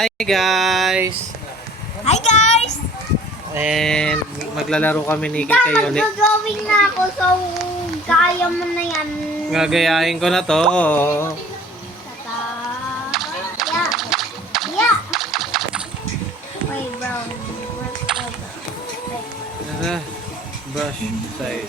Hi guys! Hi guys! And maglalaro kami ni Da, Kikay ulit. mag-drawing na ako, so kaya mo na yan. Gagayahin ko na to. Tata. Yeah. Yeah. Wait, brown. Where's the Tara, brush side.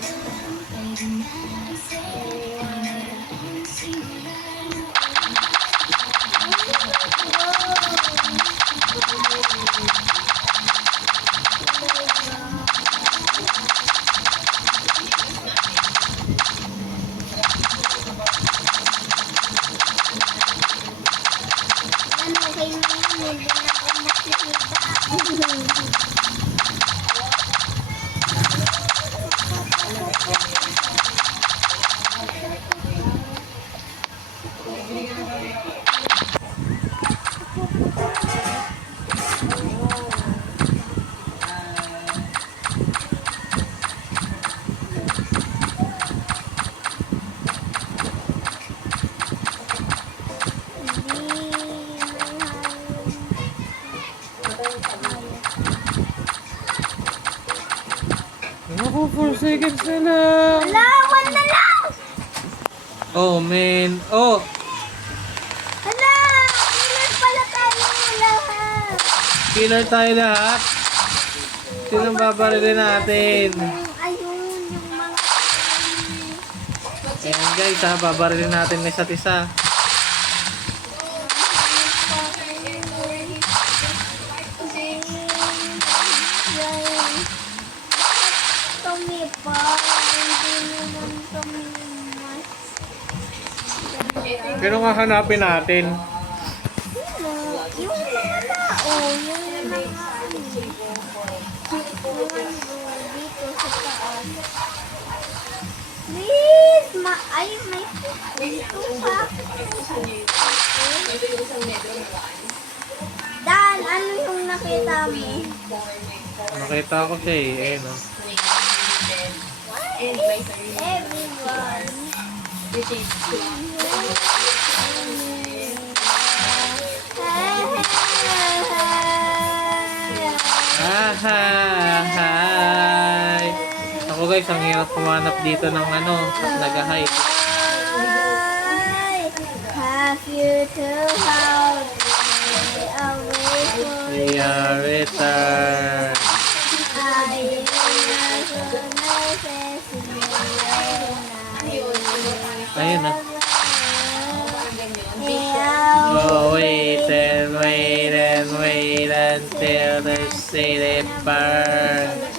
Yan, okay na yan. Hindi na ako makikita. Ako, 4 seconds na lang. Wala, one na lang! Oh man. Oh, Hala! Kailan pala tayo lahat? killer tayo lahat. Sinong babarilin natin? Ayun, yung mga... Ayan guys ha, babarilin natin na isa't isa. Tumi pa, hindi naman kami mas... Pero nga hanapin natin. Yung mga tao, yung mga ano, dito sa taas. Please, ay, may dito pa. Dan, ano yung nakita mo? Nakita ko siya eh. Ayan oh. Everyone. Hi! Ako guys, ang hirap kumanap dito ng ano, nag-hide. Have you to hold me away from We are returned. I Ayun na. Oh, wait and wait and wait until the city burns.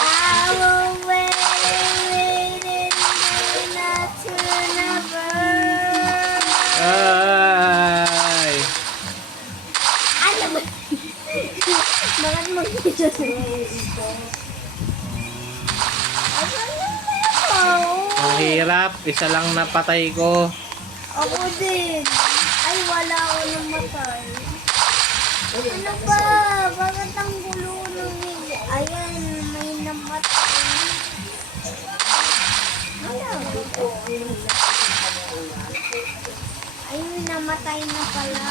I will wait and not to never. Ay! Ano ba? Bakit mag-video sa ito? Asan naman ako? Ang hirap. Isa lang napatay ko. Ako din. Ay, wala ako namatay. Ano ba? Bakit ang gulo ng video? Ayan, may namatay. Wala. Ayun, namatay na pala.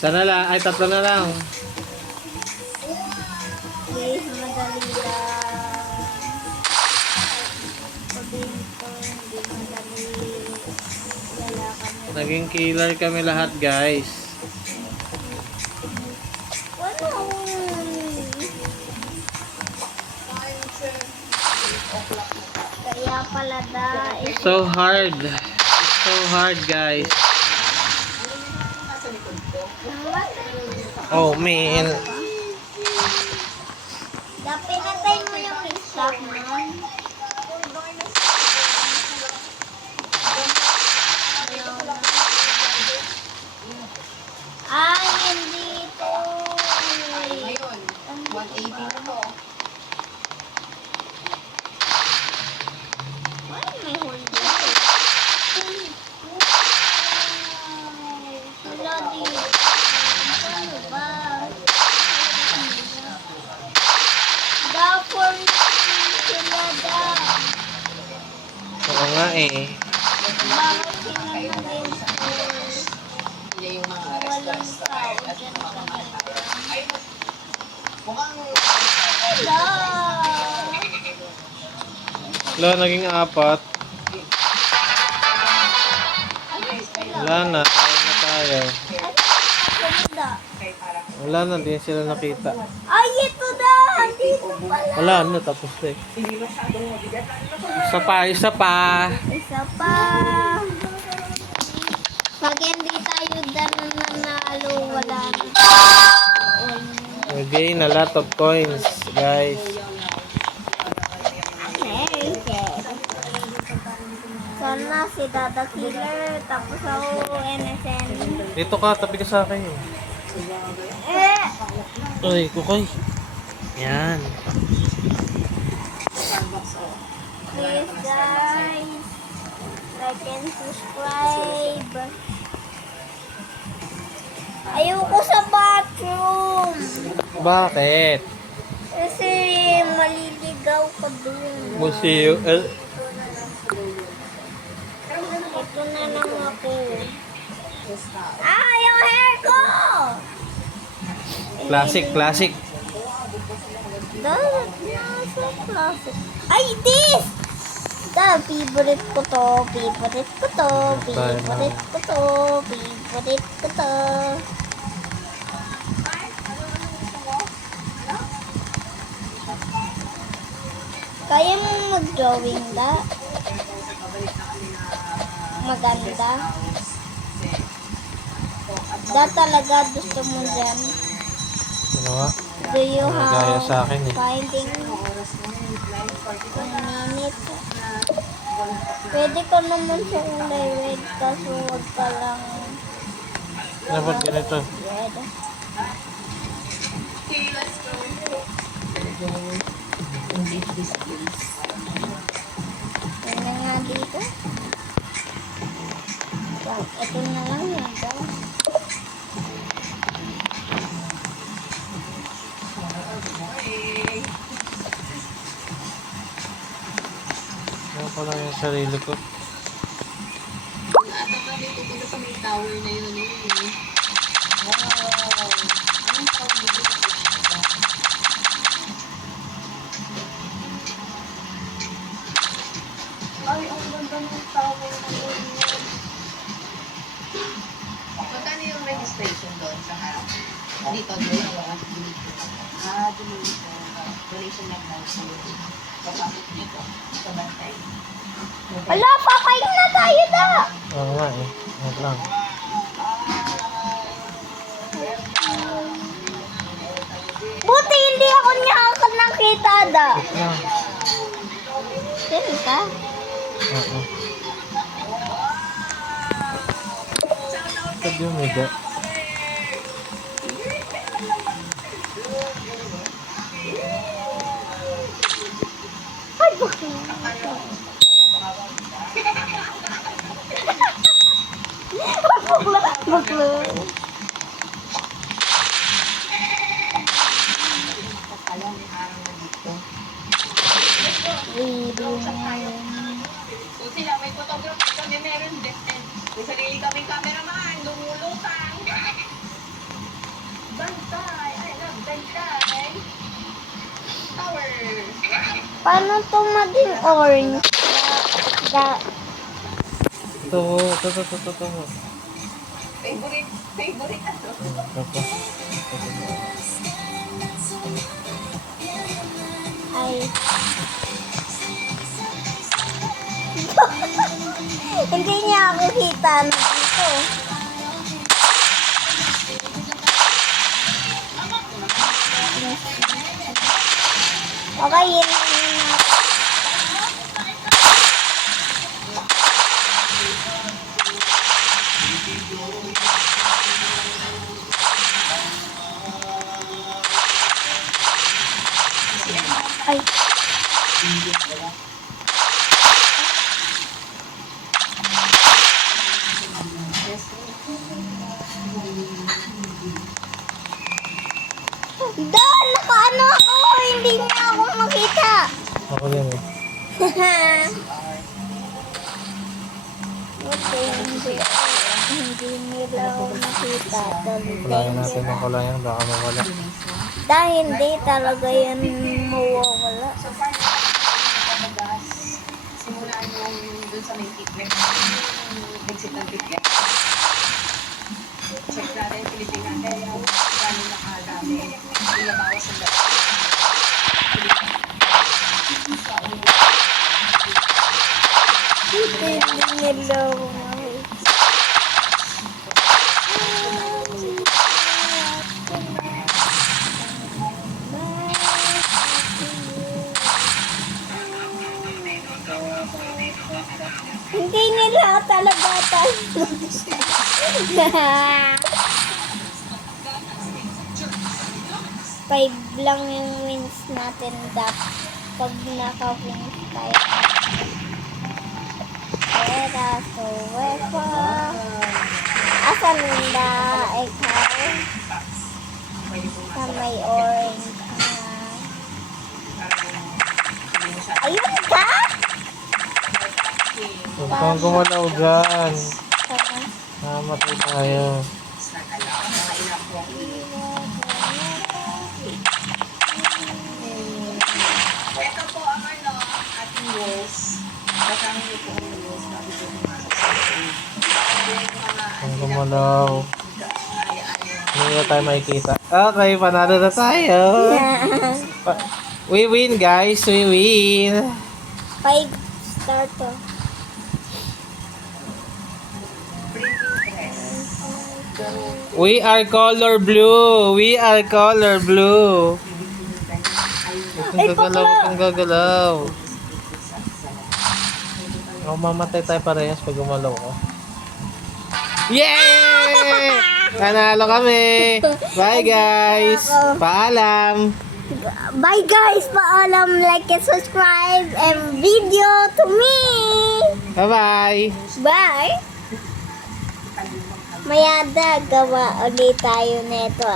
Sana lang. Ay, tatlo na lang. Yes, madali lang. Pag ito, hindi madali. Wala kami. Naging killer kami lahat guys. Wala. Kaya pala dahil. So hard. So hard guys. Oh man. Pinatay mo yung stock nun. Ay, hindi ito. Ngayon, 180 na to. Ay, may hole dito. eh. Bakit sila naging school? Hindi yung mga Walang tao at dyan mga kanina. ay, mukhang Wala! Wala, naging 4. Wala na, tayo na tayo. Ano ang ganda? Wala na, di sila nakita. Ay, ito na! Dito pala! Wala na, tapos na eh. Isa pa. Isa pa! Pag hindi tayo nanalo, wala na. We gain a lot of coins, guys. Sana si Dada Killer, tapos ako NSN. Dito ka, tabi ka sa akin. Uy, kukoy. Yan. Please guys, like and subscribe. Ayoko sa bathroom. Bakit? Kasi maliligaw ka dun. Museo. Ito na lang ako. Ah, yung hair ko! Classic. Nasa classic. Ay, this! Favorite ko to. Kaya mo mag-drawing da? Maganda. Da talaga gusto mo dyan? Ano nga? Do you Gaya have sa akin eh. finding minute? Pwede ka naman sa kulay red kaso wag ka lang Dapat ganito. red. Tingnan nga dito. Ito na lang yan, guys. Ano ko lang yung sarili ko. ata ka dito dito sa may tower na yun eh. Wow! Anong tawag dito? Ay, ang ganda ng tower na yun. Magkano yung registration doon sa harap? Dito, dito. Dito. Donation lang daw sa papasok dito. Sa bantay. Wala, papain na tayo da! Oo nga eh. Wait lang. Buti hindi ako niyakakal ng kita da. Wait lang. Sino ka? Oo. Sabi yung mega. Ay, bakit? Bakla. Kung sila may photographer kami meron din. May sarili kaming cameraman, lumulutang. Bantay! I love bantay! Tower! Paano to maging orange? Ito. Favorite ano? Tapos. Ay. Hindi niya ako kita na dito. Okay, yun na yun na. Ay. Doon! Nakaano ako! Hindi niya ako makita! Ako din eh. Buti hindi nila ako nakita. Kulayan natin ng kulayan. Baka mawala. Dahil hindi talaga yan mawawala. So far, nakagas. Simulaan yung dun sa may kitlet. Exit ng kitlet. Check natin, pilitin natin yung gano'n nakadami. Binabawas ang dami. Buti hindi nila ako makita. Hindi nila talaga tayo. 5 lang yung wins natin dapat pag naka-wins tayo. Pero suwepa. Asan na ikaw? Sa may orange na. Ayun ka? Huwag kang gumalaw dyan. Tama. Namatay tayo. Ito po ang ano, ating rules. Basahin niyo po ang rules bago po pumasok sa loob. Huwag gumalaw. Hindi na tayo makikita. Okay, panalo na tayo. We win, guys. We win. 5 star to. We are color blue. We are color blue. Huwag kang gagalaw, huwag kang gagalaw. Oh, mamatay tayo parehas pag gumalaw ko. Yay! Nanalo kami! Bye guys! Paalam! Bye guys! Paalam, like and subscribe and video to me! Bye-bye! Bye! Mayada, gawa ulit tayo nito